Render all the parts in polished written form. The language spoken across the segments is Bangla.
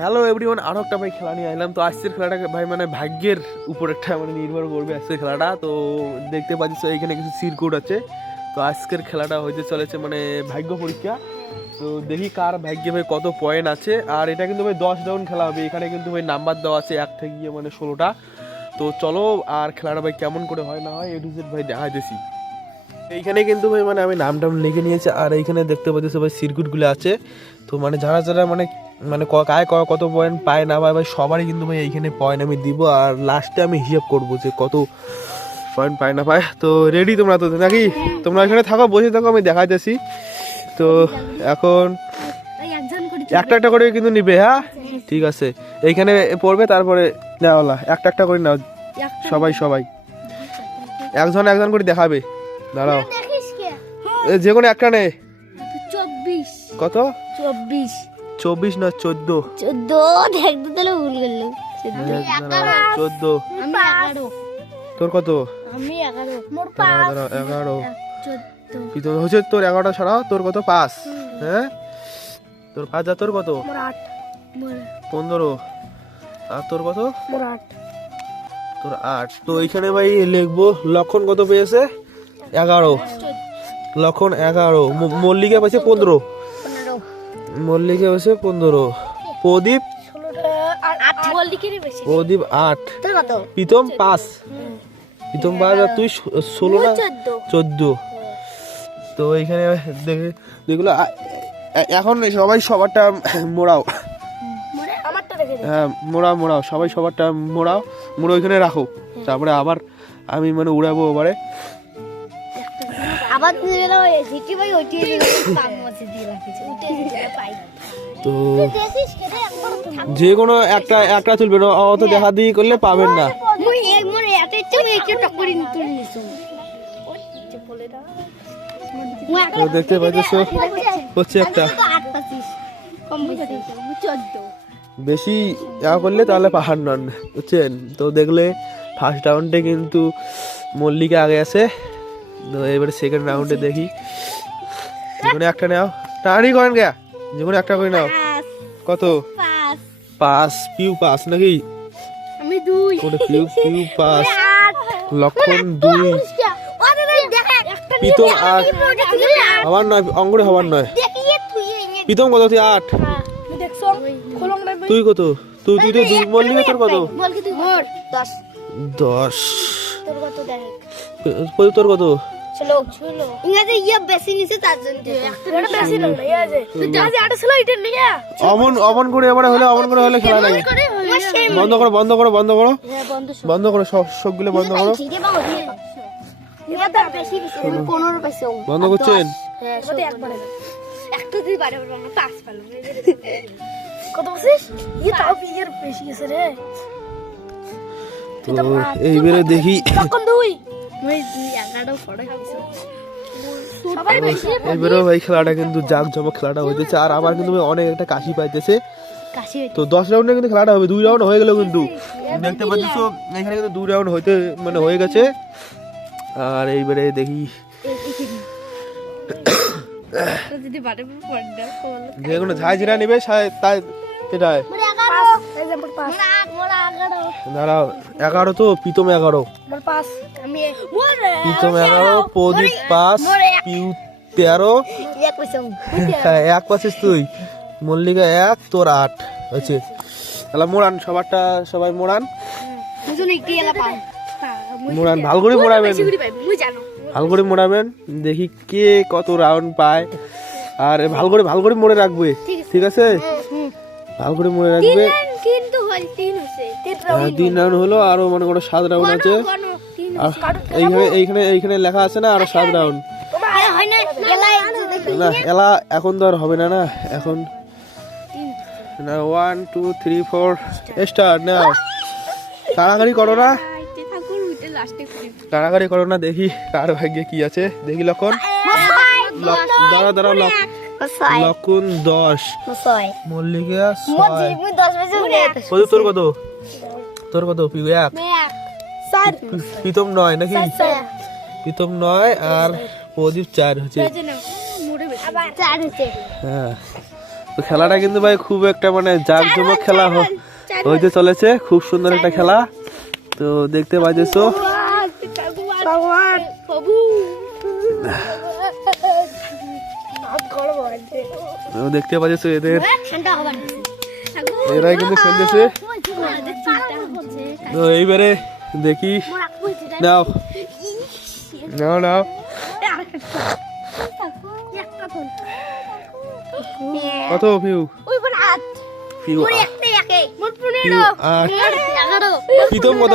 হ্যালো এভরিওয়ান, আরও একটা ভাই খেলা নিয়ে এলাম। তো আজকের খেলাটাকে ভাই মানে ভাগ্যের উপর একটা মানে নির্ভর করবে আজকের খেলাটা। তো দেখতে পাচ্ছি এইখানে কিছু সিরকুট আছে। তো আজকের খেলাটা হইতে চলেছে মানে ভাগ্য পরীক্ষা। তো দেখি কার ভাগ্যে ভাই কত পয়েন্ট আছে। আর এটা কিন্তু ভাই 10 রাউন্ড খেলা হবে। এখানে কিন্তু ভাই নাম্বার দেওয়া আছে 1 থেকে গিয়ে মানে 16টা। তো চলো আর খেলাটা ভাই কেমন করে হয় না হয় এ টু জেড ভাই দেখাইতেছি। এইখানে কিন্তু ভাই মানে আমি নাম টাম লিখে নিয়েছি। আর এইখানে দেখতে পাচ্ছি ভাই সিরকুটগুলো আছে। তো মানে যারা যারা মানে মানে কায় কত পয়েন্ট পায় না পায় ভাই সবারই কিন্তু ভাই এইখানে পয়েন্ট আমি দিব। আর লাস্টে আমি হিসাব করবো যে কত পয়েন্ট পায় না পায়। তো রেডি তোমরা তো নাকি? তোমরা এখানে থাকো, বসে থাকো, আমি দেখাইতেছি। তো এখন একটা একটা করে কিন্তু নিবে। হ্যাঁ ঠিক আছে, এইখানে পড়বে তারপরে নেওয়ালা একটা একটা করে নাও। সবাই সবাই একজন একজন করে দেখাবে। দাঁড়াও, যে কোনো একটা নে। 24 কত? 24 না 14? 14 দেখতে তাহলে ভুল করলাম। 14 আমি 11। তোর কত? আমি 11। মোর 11 14 কি তোর হচ্ছে? তোর 11টা ছাড়াও তোর কত? 5। হ্যাঁ তোর 5 আর তোর কত? মোর 8 মোর 15। আর তোর কত? মোর 8 তোর 8। তো এইখানে ভাই লিখবো লক্ষণ কত পেয়েছে? 11। লক্ষণ 11। মল্লিকা পেয়েছে 15। 15 মল্লিকা পেয়েছে 15। প্রদীপ 16 আর 8 মল্লিকের বেশি। প্রদীপ 8। তোর কত? প্রীতম 5। প্রীতম 5 আর তুই 16 না 14। তো এইখানে দেখলো এখন সবাই সবারটা মোড়াও। মোরে আমারটা রেখে দে। হ্যাঁ মোড়াও সবাই সবারটা মোড়াও। মোড়ো ওইখানে রাখো, তারপরে আবার আমি মানে উড়াবো এবারে। আবার তুই গেলাম সিটি ভাই ওইটি কাম আছে দিয়ে রাখিস উঠে যেতে পাই। তো দেখিস কেটে একবার থাক। যে কোনো একটা তুলবে না, অত দেখা দিয়ে করলে পাবেন না। মুই এক মোরে এত ইচ্ছে মুই একটু টকরি তুলে নিছো। ওই যে বলে দাও। তো দেখতে পাচ্ছ হচ্ছে একটা 8 25 কম বেশি 14। বেশি করলে তাহলে পাহাড় নন, বুঝছেন? তো দেখলে ফার্স্ট রাউন্ডে কিন্তু মল্লিকা আগে আছে। তো এবারে সেকেন্ড রাউন্ডে দেখি। যে কোনো একটা নাও, টানি করেন গা, যে কোনো একটা করে নাও। কত? 5। পিউ 5 নাকি? আমি 2 ওটা পিউ 5। 8 লক্ষণ 2। ওরে দেখে একটা প্রীতম 8। হবার নয়, অঙ্গরে হবার নয়। দেখিয়ে তুই এনে প্রীতম কত? তুই 8। আমি দেখছো খোলং না তুই কত? তুই তো 2 মল্লিকা। তোর কত? বল কি তুই মোর 10 10। তোর কত দেখ তোর কত? চলো ইংরেজি ইয়া বেশি নিছে তার জন্য এটা বেশি না ইয়া যে তুই যা যে 8 ছিল এটা নিয়া অমন করে এবারে হলে অমন করে হলে খেলা লাগে। বন্ধ করো হ্যাঁ বন্ধ সবগুলো বন্ধ করো। ঠিকই বাবা দিয়ে এটা বেশি বেশি 15 পয়সা বন্ধ করছেন? হ্যাঁ সব একবারে একটা দুই বারে আমরা 5 পেলাম কত বলছিস ই তাও বিয়ের বেশি গেছে রে। তো এইবারে দেখি তখন দুই মই 11 পড়ে গেছে সবাই বেশি এইবারে ভাই খেলাটা কিন্তু জাঁকজমক খেলাটা হইতেছে। আর আবার কিন্তু ভাই অনেক একটা কাশি পাইতেছে। কাশি তো 10 রাউন্ডে কিন্তু খেলাটা হবে। 2 রাউন্ড হয়ে গেল কিন্তু দেখতে পাচ্ছ এখানে কিন্তু 2 রাউন্ড হইতে মানে হয়ে গেছে। আর এইবারে দেখি যদি বারে পড়া কোল যে কোনো ঝাইঝিরা নেবে তাই এটাই। মোর 11 এক্সাম্পল 5 মোর 11 দাঁড়াও 11 তো প্রীতম 11। মোর 5 আমি মোর প্রীতম 11, প্রদীপ 5, পিউ 13। এক পয়সা হ্যাঁ 1 পাচ্ছিস তুই। মল্লিকা 1, তোর 8 হচ্ছে। তাহলে মোড়ান সবারটা, সবাই মোড়ান। বুঝুন একটু এলা পাও মোড়ান ভালো করে মোড়াবেন, মুই জানো ভালো করে মোড়াবেন। দেখি কে কত রাউন্ড পায়। আর ভালো করে মোড়ে রাখবে, ঠিক আছে? ভালো করে মোড়ে রাখবে। কিন্তু হল 3 হইছে 3 রাউন্ড হলো, আরো মনে করো 7 রাউন্ড আছে। এইখানে লেখা আছে না আরো 7 রাউন্ড। হয় না এলা না এলা এখন তো আর হবে না। না এখন না 1 2 3 4 স্টার্ট নাও। তাড়াতাড়ি করো না, তাড়াতাড়ি করো না। দেখি কার ভাগ্যে কি আছে। দেখি লক্ষণ দাঁড়া লক্ষণ 10, মল্লিকা 6। তোর কত? তোর কত? পিউ 1। প্রীতম 9 নাকি? প্রীতম 9 আর প্রদীপ 4 হচ্ছে। হ্যাঁ তো খেলাটা কিন্তু ভাই খুব একটা মানে জাঁকজমক খেলা হইতে চলেছে, খুব সুন্দর একটা খেলা। তো দেখতে পাচ্ছো ভগবান প্রভু দেখতে পাচ্ছ এদের ঠান্ডা হবে না এরাই কিন্তু খেলতেছে। তো এইবারে দেখি, নাও নাও নাও কত ভিউ ভিউ প্রীতম কত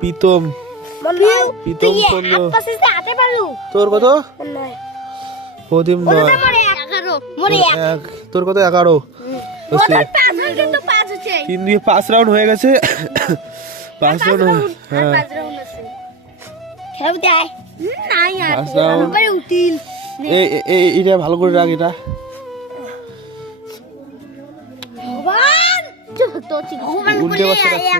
প্রীতম প্রীতম 15 তোর কত প্রদীপ 9 তোর কত 11 3 দিয়ে 5 রাউন্ড হয়ে গেছে 5 রাউন্ড হ্যাঁ 5 রাউন্ড এইটা ভালো করে রাখ এটা উল্টে বসে রাখছি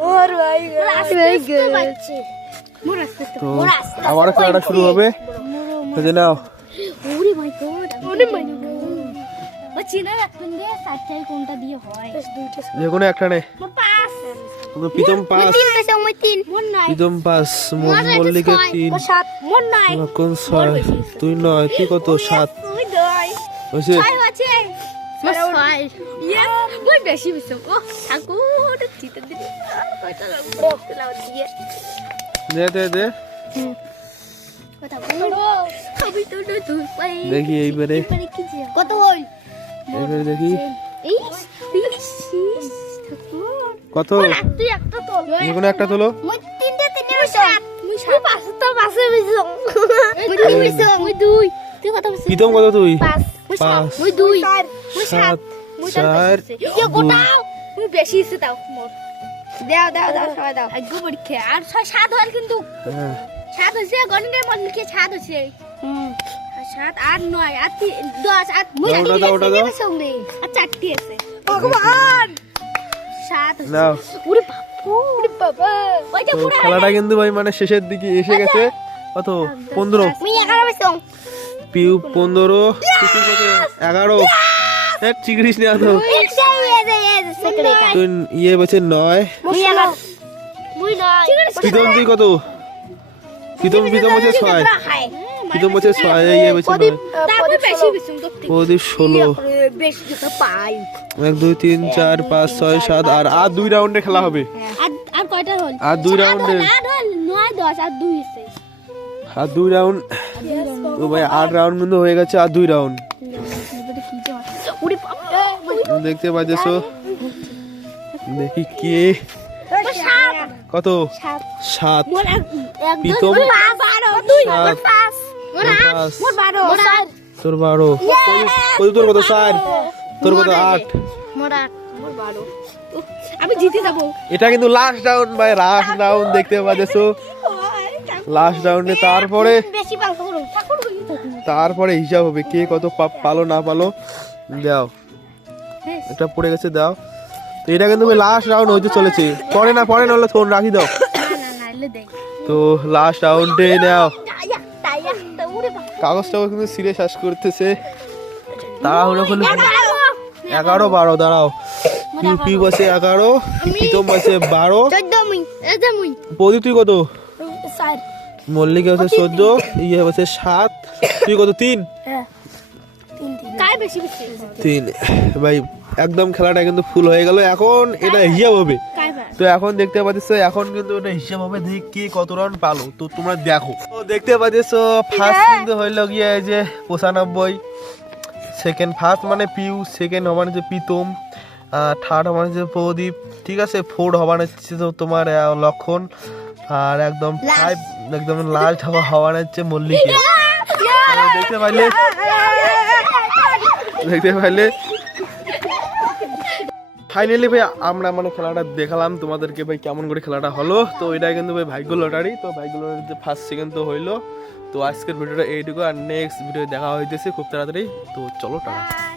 তো তো আবার খেলাটা শুরু হবে। নাও যে কোনো একটা নে, প্রীতম 5 প্রীতম 5 মল্লিকা 3 কোন 6 তুই 9 তুই কত 7 হয়েছে দে দে দে দেখি এইবারে কত হল এইবারে দেখি কত তুই একটা তোল যে কোনো একটা তোলো মই তিনটে মুই পাঁচ তো পাঁচে বিছো মুই দুই তুই কত বিছো প্রীতম কত তুই 5 মুই দুই 7 4 মুই বেশি ইচ্ছে দাও মোর দাও দাও দাও সবাই দাও আগে পরীক্ষা আর 6 7 হল কিন্তু হ্যাঁ 7 হইছে গণিতের মধ্যে লিখে 7 হইছে 7 8 9 আর 10 আর মুই দাও দাও দাও দাও আর 4টি আছে ভগবান 7 নাও ওরে বাপু ওরে বাবা ওই যে তো পুরো খেলাটা কিন্তু ভাই মানে শেষের দিকে এসে গেছে। কত 15 মুই 11 বিছো পিউ 15 তুই কত 11 এক চিংড়িস না তো তুই ইয়ে বলছে 9 প্রীতম তুই কত প্রীতম বলছে 6 প্রীতম বলছে 6 ইয়ে বলছে 9 প্রদীপ 16 1 2 3 4 5 6 7 আর 2 রাউন্ডে খেলা হবে আর কয়টা হল আর 2 রাউন্ডে 9 10 আর 2 আছে আর 2 রাউন্ড তো ভাই 8 রাউন্ড কিন্তু হয়ে গেছে আর 2 রাউন্ড ওরে বাবা দেখতে পাচ্ছ দেখি কে কত 7 প্রীতম 7 তোর 12 তোর কত 4 তোর কত 8 আমি জিতে যাব এটা কিন্তু লাস্ট রাউন্ড ভাই লাস্ট রাউন্ড দেখতে পাচ্ছ লাস্ট রাউন্ডে তারপরে হিসাব হবে কে কত পালো না পালো দাও এটা পড়ে গেছে দাও। তো এটা কিন্তু লাস্ট রাউন্ড হইতে চলেছে পরে না হলে ফোন রাখি দাও। তো লাস্ট রাউন্ডে নাও কাগজটাও কিন্তু সিরিয়াস শ্বাস করতেছে তাড়াহুড়ো করলে 11 12 দাঁড়াও পিউ বসে 11 প্রীতম বসে 12 প্রদীপ তুই কত মল্লিকা হচ্ছে 14 ইয়ে হচ্ছে 7 তুই কত 3 ভাই একদম খেলাটা কিন্তু ফুল হয়ে গেল। এখন এটা হিসাব হবে তো এখন দেখতে পাচ্ছ এখন কিন্তু এটা হিসাব হবে দেখি কে কত রাউন্ড পালো তো তোমরা দেখো। তো দেখতে পাচ্ছ ফার্স্ট কিন্তু হইল গিয়ে এই যে 95 সেকেন্ড ফার্স্ট মানে পিউ সেকেন্ড হবার হচ্ছে প্রীতম থার্ড হবার হচ্ছে প্রদীপ ঠিক আছে ফোর্থ হবার হচ্ছে তো তোমার লক্ষণ আর একদম 5 একদম লাস্ট হওয়ার হচ্ছে মল্লিকা। দেখতে পাইলে ফাইনালি ভাই আমরা মানে খেলাটা দেখালাম তোমাদেরকে ভাই কেমন করে খেলাটা হলো। তো এটা কিন্তু ভাই ভাগ্য লটারি তো ভাগ্য লটারিতে ফার্স্ট সেকেন্ড তো হইলো। তো আজকের ভিডিওটা এইটুকু আর নেক্সট ভিডিও দেখা হইতেছে খুব তাড়াতাড়ি। তো চলো টাটা।